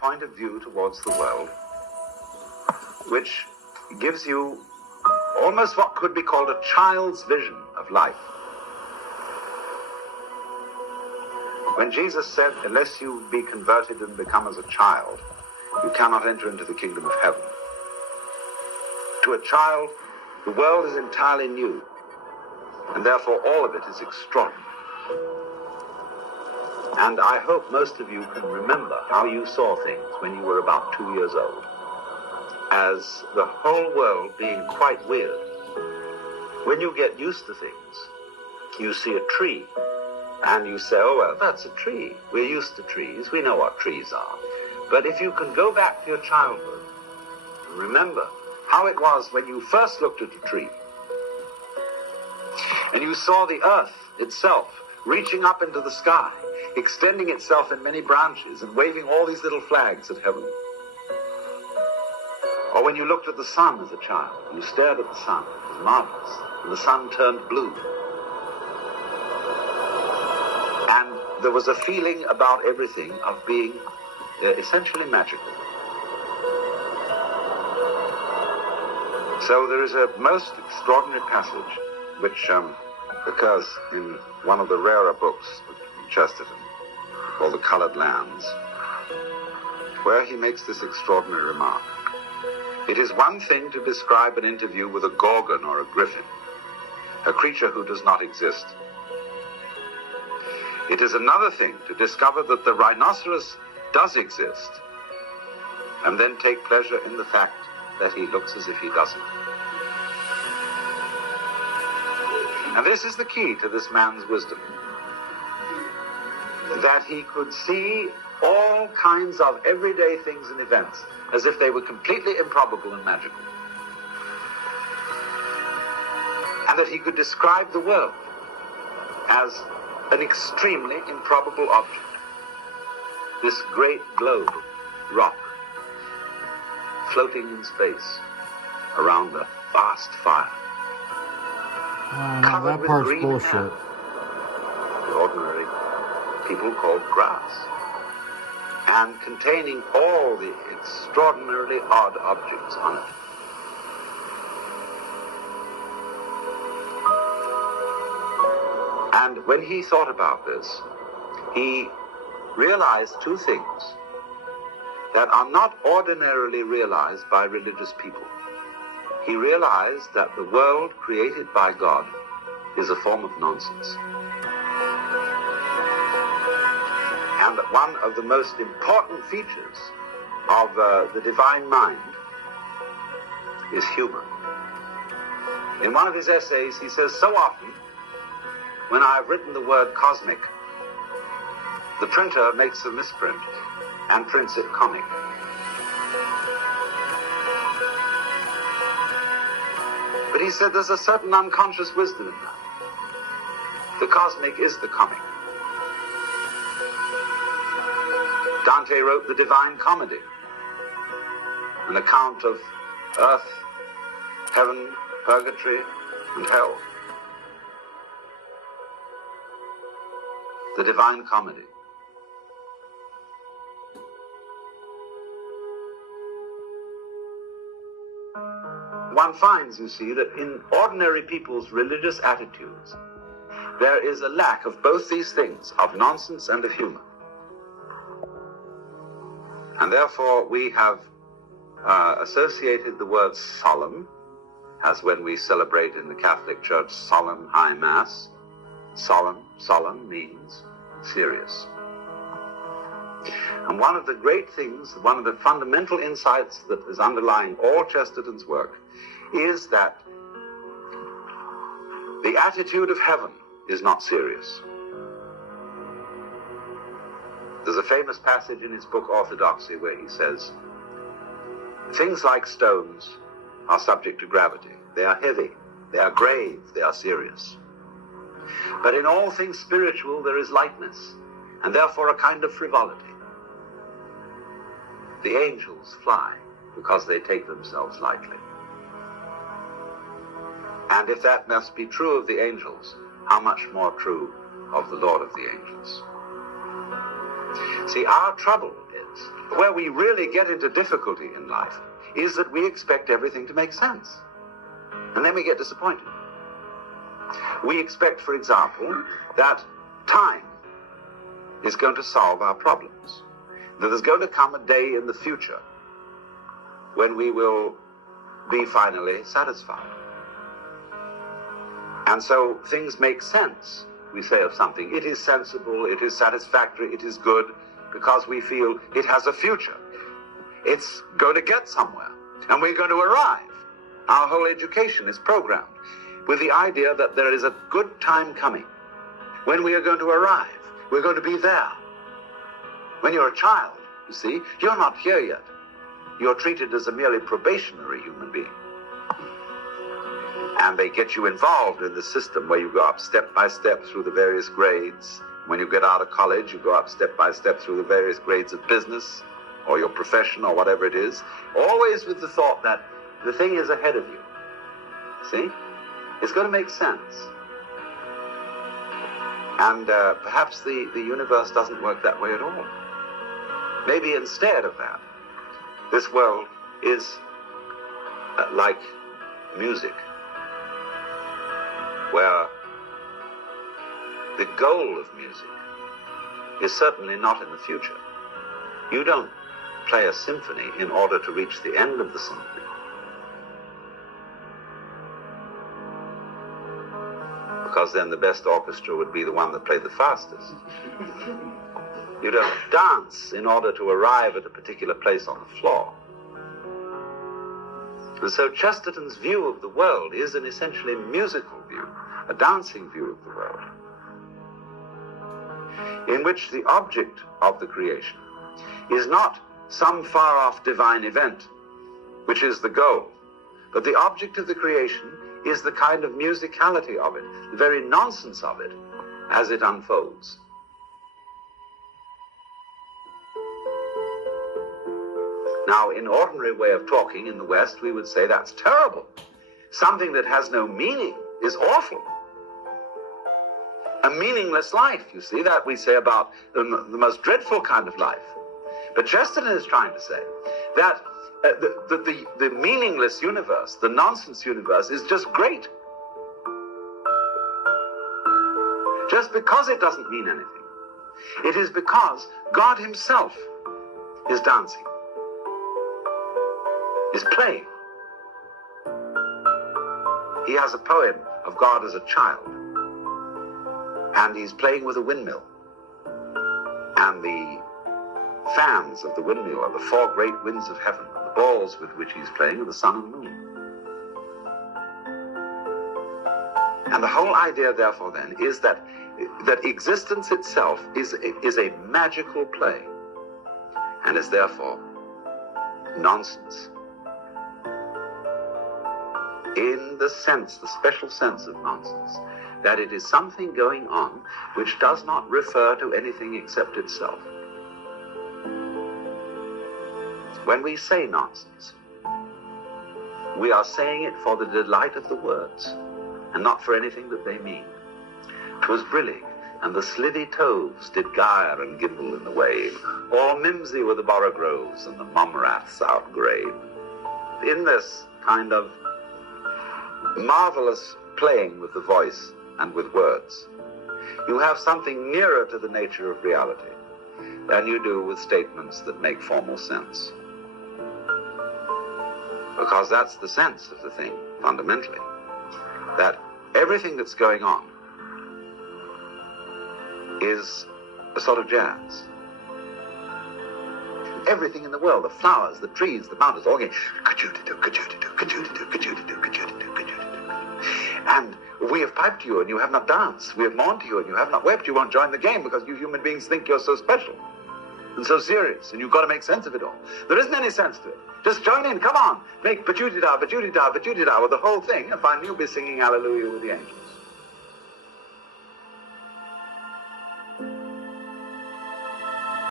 point of view towards the world, which gives you almost what could be called a child's vision of life. When Jesus said, unless you be converted and become as a child, you cannot enter into the kingdom of heaven. To a child, the world is entirely new, and therefore all of it is extraordinary. And I hope most of you can remember how you saw things when you were about 2 years old, as the whole world being quite weird. When you get used to things, you see a tree, and you say, oh, well, that's a tree. We're used to trees. We know what trees are. But if you can go back to your childhood and remember how it was when you first looked at a tree, and you saw the earth itself reaching up into the sky, extending itself in many branches and waving all these little flags at heaven. Or when you looked at the sun as a child, you stared at the sun, it was marvelous, and the sun turned blue. And there was a feeling about everything of being essentially magical. So there is a most extraordinary passage which occurs in one of the rarer books of Chesterton, called The Coloured Lands, where he makes this extraordinary remark. It is one thing to describe an interview with a gorgon or a griffin, a creature who does not exist. It is another thing to discover that the rhinoceros does exist, and then take pleasure in the fact that he looks as if he doesn't. And this is the key to this man's wisdom, that he could see all kinds of everyday things and events as if they were completely improbable and magical. And that he could describe the world as an extremely improbable object. This great globe, rock, floating in space around a vast fire. No, that part's bullshit. The ordinary people called grass, and containing all the extraordinarily odd objects on it. And when he thought about this, he realized two things that are not ordinarily realized by religious people. He realized that the world created by God is a form of nonsense. And that one of the most important features of the divine mind is humor. In one of his essays, he says, so often, when I have written the word cosmic, the printer makes a misprint and prints it comic. But he said there's a certain unconscious wisdom in that. The cosmic is the comic. Dante wrote the Divine Comedy, an account of earth, heaven, purgatory, and hell. The Divine Comedy. One finds, you see, that in ordinary people's religious attitudes, there is a lack of both these things, of nonsense and of humor. And therefore we have associated the word solemn, as when we celebrate in the Catholic Church solemn high mass. Solemn means serious. And one of the great things, one of the fundamental insights that is underlying all Chesterton's work is that the attitude of heaven is not serious. There's a famous passage in his book Orthodoxy where he says, things like stones are subject to gravity. They are heavy, they are grave, they are serious. But in all things spiritual there is lightness, and therefore a kind of frivolity. The angels fly because they take themselves lightly. And if that must be true of the angels, how much more true of the Lord of the angels? See, our trouble is sense. Where we really get into difficulty in life is that we expect everything to make sense. And then we get disappointed. We expect, for example, that time is going to solve our problems. That there's going to come a day in the future when we will be finally satisfied. And so things make sense, we say of something. It is sensible, it is satisfactory, it is good, because we feel it has a future. It's going to get somewhere, and we're going to arrive. Our whole education is programmed with the idea that there is a good time coming when we are going to arrive. We're going to be there. When you're a child, you see, you're not here yet. You're treated as a merely probationary human being. And they get you involved in the system where you go up step by step through the various grades. When you get out of college, you go up step by step through the various grades of business or your profession or whatever it is, always with the thought that the thing is ahead of you. See? It's going to make sense. And perhaps the universe doesn't work that way at all. Maybe instead of that, this world is like music, where the goal of music is certainly not in the future. You don't play a symphony in order to reach the end of the symphony. Because then the best orchestra would be the one that played the fastest. You don't dance in order to arrive at a particular place on the floor. And so Chesterton's view of the world is an essentially musical view, a dancing view of the world, in which the object of the creation is not some far-off divine event, which is the goal, but the object of the creation is the kind of musicality of it, the very nonsense of it, as it unfolds. Now, in ordinary way of talking in the West, we would say that's terrible. Something that has no meaning is awful. A meaningless life, you see, that we say about the most dreadful kind of life. But Chesterton is trying to say that the meaningless universe, the nonsense universe, is just great. Just because it doesn't mean anything. It is because God himself is dancing, is playing. He has a poem of God as a child, and he's playing with a windmill. And the fans of the windmill are the four great winds of heaven. The balls with which he's playing are the sun and moon. And the whole idea, therefore, then, is that existence itself is a magical play, and is therefore nonsense. In the sense, the special sense of nonsense, that it is something going on which does not refer to anything except itself. When we say nonsense, we are saying it for the delight of the words, and not for anything that they mean. 'Twas brillig, and the slithy toves did gyre and gimble in the wave. All mimsy were the borogoves, and the mumraths outgrabe. In this kind of marvelous playing with the voice and with words, you have something nearer to the nature of reality than you do with statements that make formal sense. Because that's the sense of the thing, fundamentally. That everything that's going on is a sort of jazz. Everything in the world, the flowers, the trees, the mountains, all going, ka-choo-de-doo, ka-choo-de-doo, ka-choo-de-doo, ka-choo-de-doo, ka-choo-de-doo, ka-choo-de-doo. And we have piped you and you have not danced. We have mourned to you and you have not wept. You won't join the game because you human beings think you're so special and so serious, and you've got to make sense of it all. There isn't any sense to it. Just join in, come on. Make ba-choo-de-da, ba-choo-de-da, ba-choo-de-da with the whole thing, and finally you'll be singing Hallelujah with the angels.